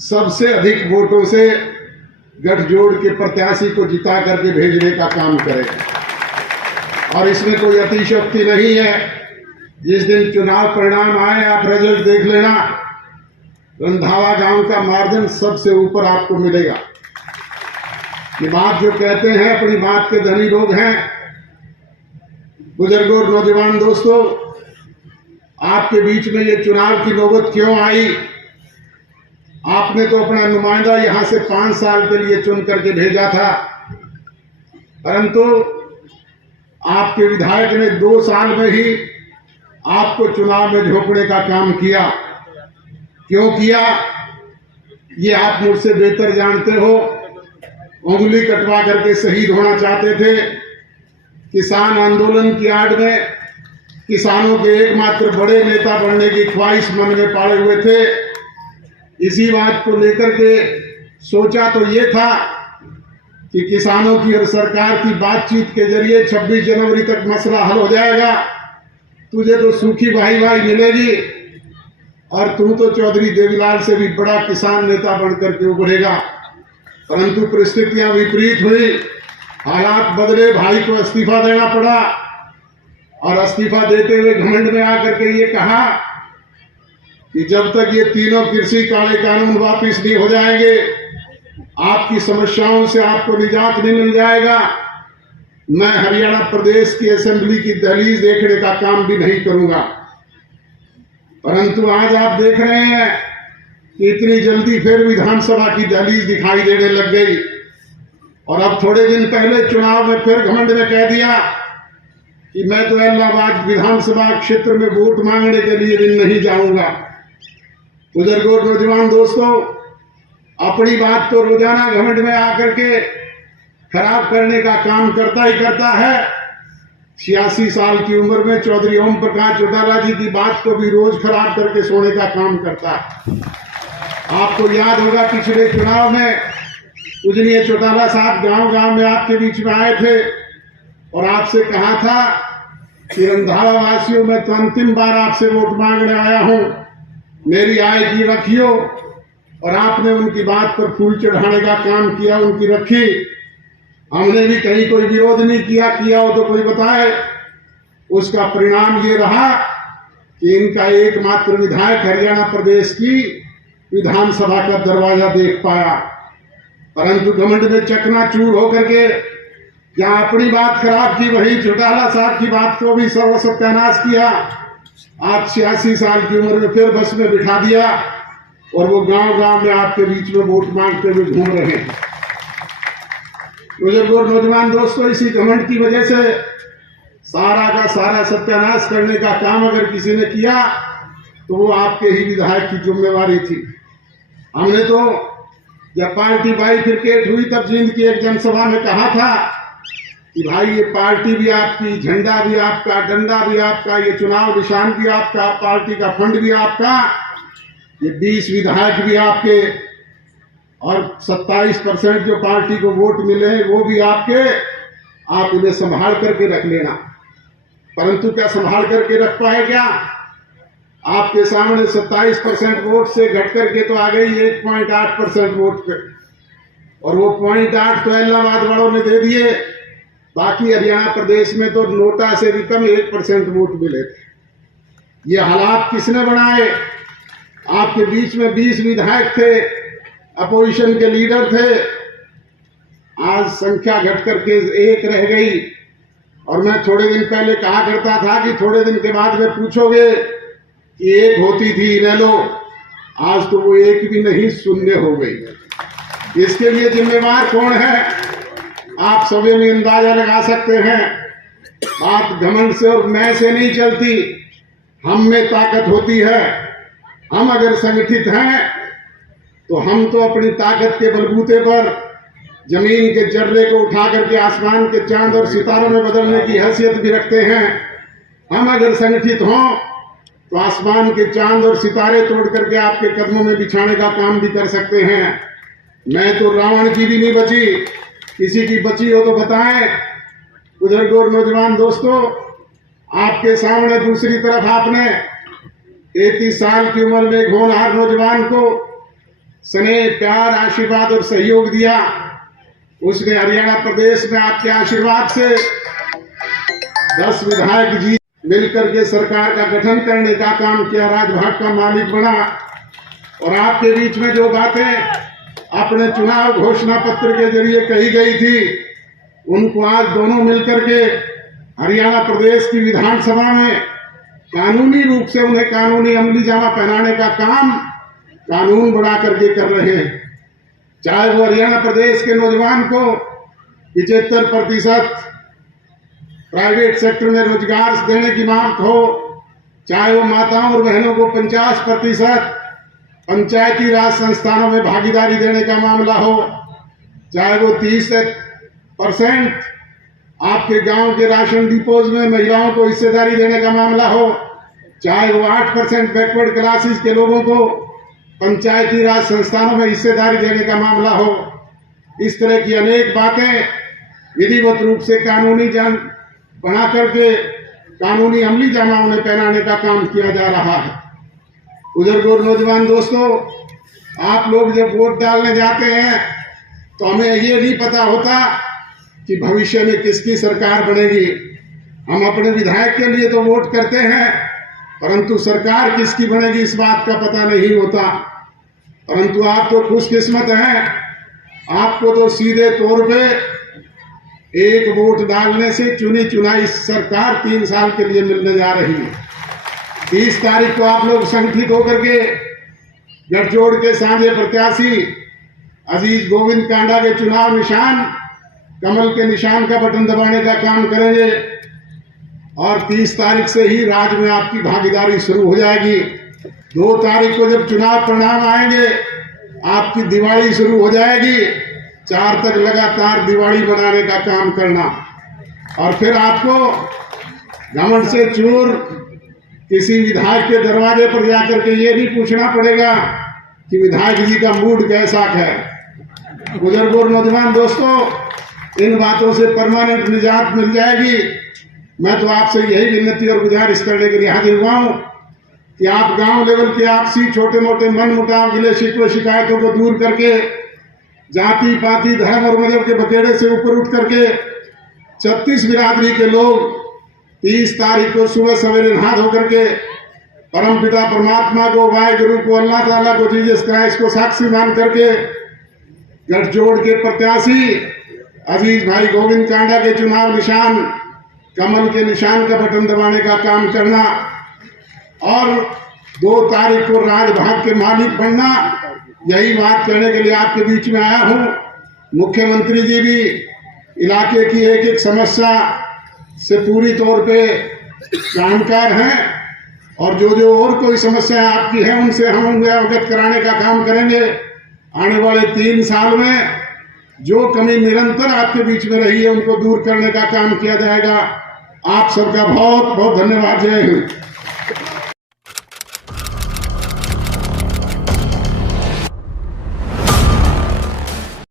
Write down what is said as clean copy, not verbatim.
सबसे अधिक वोटों से गठजोड़ के प्रत्याशी को जिता करके भेजने का काम करें। और इसमें कोई अतिशयोक्ति नहीं है। जिस दिन चुनाव परिणाम आए आप रिजल्ट देख लेना, रंधावा गांव का मार्जिन सबसे ऊपर आपको मिलेगा। ये बात जो कहते हैं अपनी बात के धनी लोग हैं। बुजुर्गों और नौजवान दोस्तों, आपके बीच में ये चुनाव की नौबत क्यों आई? आपने तो अपना नुमाइंदा यहां से 5 साल के लिए चुन करके भेजा था, परंतु आपके विधायक ने 2 साल में ही आपको चुनाव में झोंकने का काम किया। क्यों किया, ये आप मुझसे बेहतर जानते हो। उंगली कटवा करके शहीद होना चाहते थे। किसान आंदोलन की आड़ में किसानों के एकमात्र बड़े नेता बनने की ख्वाहिश मन में पाले हुए थे। इसी बात को लेकर के सोचा तो ये था कि किसानों की और सरकार की बातचीत के जरिए 26 जनवरी तक मसला हल हो जाएगा। तुझे तो सूखी भाई भाई मिलेगी और तू तो चौधरी देवीलाल से भी बड़ा किसान नेता बनकर के उभरेगा। परंतु परिस्थितियां विपरीत हुई, हालात बदले, भाई को इस्तीफा देना पड़ा। और इस्तीफा देते हुए घमंड में आकर के ये कहा कि जब तक ये तीनों कृषि काले कानून वापिस नहीं हो जाएंगे, आपकी समस्याओं से आपको निजात नहीं मिल जाएगा, मैं हरियाणा प्रदेश की असेंबली की दहलीज देखने का काम भी नहीं करूंगा। परंतु आज आप देख रहे हैं कि इतनी जल्दी फिर विधानसभा की दहलीज दिखाई देने लग गई। और अब थोड़े दिन पहले चुनाव में फिर घमंड में कह दिया कि मैं तो इलाहाबाद विधानसभा क्षेत्र में वोट मांगने के लिए भी नहीं जाऊंगा। बुजुर्गों और नौजवान दोस्तों, अपनी बात तो रोजाना घमंड में आकर के खराब करने का काम करता ही करता है। 86 साल की उम्र में चौधरी ओम प्रकाश चौटाला जी की बात को भी रोज खराब करके सोने का काम करता है। आपको याद होगा पिछले चुनाव में पूजनीय चौटाला साहब गांव-गांव में आपके बीच में आए थे और आपसे कहा था कि रंधावा वासियों में तो अंतिम बार आपसे वोट मांगने आया हूं, मेरी आय की रखियो। और आपने उनकी बात पर फूल चढ़ाने का काम किया, उनकी रखी। हमने भी कहीं कोई विरोध नहीं किया हो तो कोई बताए। उसका परिणाम ये रहा कि इनका एकमात्र विधायक हरियाणा प्रदेश की विधानसभा का दरवाजा देख पाया। परंतु घमंड में चकनाचूर होकर के जहां अपनी बात खराब की, वहीं चौटाला साहब की बात को भी सर्व सत्यानाश किया। आज 86 साल की उम्र में फिर बस में बिठा दिया और वो गांव-गांव में आपके बीच में वोट मांगते हुए घूम रहे हैं। बुजुर्गों और नौजवान दोस्तों, इसी घमंड की वजह से सारा का सारा सत्यानाश करने का काम अगर किसी ने किया तो वो आपके ही विधायक की जिम्मेवारी थी। हमने तो जब पार्टी बाइफरकेट हुई तब जींद की एक जनसभा में कहा था कि भाई ये पार्टी भी आपकी, झंडा भी आपका, डंडा भी आपका, ये चुनाव निशान भी आपका, पार्टी का फंड भी आपका, ये 20 विधायक भी आपके और 27% जो पार्टी को वोट मिले हैं वो भी आपके। आप इन्हें संभाल करके रख लेना। परंतु क्या संभाल करके रख पाए क्या? आपके सामने 27% वोट से घट करके तो आ गई 1.8% वोट पे, और वो 0.8 तो इलाहाबाद वालों ने दे दिए। बाकी हरियाणा प्रदेश में तो नोटा से भी कम 1% वोट मिले थे। ये हालात किसने बनाए? आपके बीच में 20 विधायक थे, अपोजिशन के लीडर थे। आज संख्या घट करके 1 रह गई। और मैं थोड़े दिन पहले कहा करता था कि थोड़े दिन के बाद में पूछोगे कि 1 होती थी इन्हें लो, आज तो वो 1 भी नहीं, 0 हो गई। इसके लिए जिम्मेवार कौन है? आप सभी में अंदाजा लगा सकते हैं। बात घमंड से और मैं से नहीं चलती, हम में ताकत होती है। हम अगर संगठित हैं तो हम तो अपनी ताकत के बलबूते पर जमीन के जर्रे को उठा करके आसमान के चांद और सितारों में बदलने की हैसियत भी रखते हैं। हम अगर संगठित हों तो आसमान के चांद और सितारे तोड़ करके आपके कदमों में बिछाने का काम भी कर सकते हैं। मैं तो रावण की भी नहीं बची, किसी की बची हो तो बताएं। बुजुर्गों और नौजवान दोस्तों, आपके सामने दूसरी तरफ आपने 33 साल की उम्र में एक होनहार नौजवान को स्नेह, प्यार, आशीर्वाद और सहयोग दिया, उसने हरियाणा प्रदेश में आपके आशीर्वाद से 10 विधायक जी मिलकर के सरकार का गठन करने का काम किया, राजभाग का मालिक बना। और आपके बीच में जो बातें अपने चुनाव घोषणा पत्र के जरिए कही गई थी, उनको आज दोनों मिलकर के हरियाणा प्रदेश की विधानसभा में कानूनी रूप से उन्हें कानूनी अमली जामा पहनाने का काम कानून बना करके कर रहे हैं। चाहे वो हरियाणा प्रदेश के नौजवान को 75% प्राइवेट सेक्टर में रोजगार देने की मांग हो, चाहे वो माताओं और बहनों को 50% पंचायती राज संस्थानों में भागीदारी देने का मामला हो, चाहे वो 30% आपके गांव के राशन डिपोज में महिलाओं को हिस्सेदारी देने का मामला हो, चाहे वो 8% बैकवर्ड क्लासेस के लोगों को पंचायती राज संस्थानों में हिस्सेदारी देने का मामला हो। इस तरह की अनेक बातें विधिवत रूप से कानूनी जान बना करके कानूनी अमली जामा उन्हें पहनाने का काम किया जा रहा है। बुजुर्गों और नौजवान दोस्तों, आप लोग जब वोट डालने जाते हैं तो हमें ये नहीं पता होता कि भविष्य में किसकी सरकार बनेगी। हम अपने विधायक के लिए तो वोट करते हैं, परंतु सरकार किसकी बनेगी इस बात का पता नहीं होता। परंतु आप तो खुशकिस्मत हैं, आपको तो सीधे तौर पे एक वोट डालने से चुनी चुनाई सरकार 3 साल के लिए मिलने जा रही है। 30 तारीख को आप लोग संगठित होकर के गठजोड़ के साझे प्रत्याशी अजीज गोविंद कांडा के चुनाव निशान कमल के निशान का बटन दबाने का काम करेंगे और 30 तारीख से ही राज्य में आपकी भागीदारी शुरू हो जाएगी। 2 तारीख को जब चुनाव परिणाम आएंगे, आपकी दिवाली शुरू हो जाएगी। 4 तक लगातार दिवाली बनाने का काम करना और फिर आपको घमंड से चूर किसी विधायक के दरवाजे पर जाकर के ये नहीं पूछना पड़ेगा कि विधायक जी का मूड कैसा है। बुजुर्गों और नौजवान दोस्तों, इन बातों से परमानेंट निजात मिल जाएगी। मैं तो आपसे यही विनती और गुजारिश करने के लिए हाजिर हुआ हूँ कि आप गांव लेवल के आपसी छोटे मोटे मन मुटाव, गिले शिकवे, शिकायतों को दूर करके जाति पाति धर्म और मजहब के बकेड़े से ऊपर उठ करके 36 बिरादरी के लोग 30 तारीख को सुबह सवेरे नहा धो करके परमपिता परमात्मा को, वाहिगुरु को, अल्लाह ताला को, जीसस क्राइस्ट को साक्षी मान करके गठजोड़ के प्रत्याशी अजीज भाई गोविंद कांडा के चुनाव निशान कमल के निशान का बटन दबाने का काम करना और 2 तारीख को राजभाग के मालिक बनना, यही बात करने के लिए आपके बीच में आया हूँ। मुख्यमंत्री जी भी इलाके की एक एक समस्या से पूरी तौर पे जानकार हैं और जो और कोई समस्या आपकी है उनसे हम उन्हें अवगत कराने का काम करेंगे। आने वाले 3 साल में जो कमी निरंतर आपके बीच में रही है उनको दूर करने का काम किया जाएगा। आप सबका बहुत बहुत धन्यवाद। जय हिंद।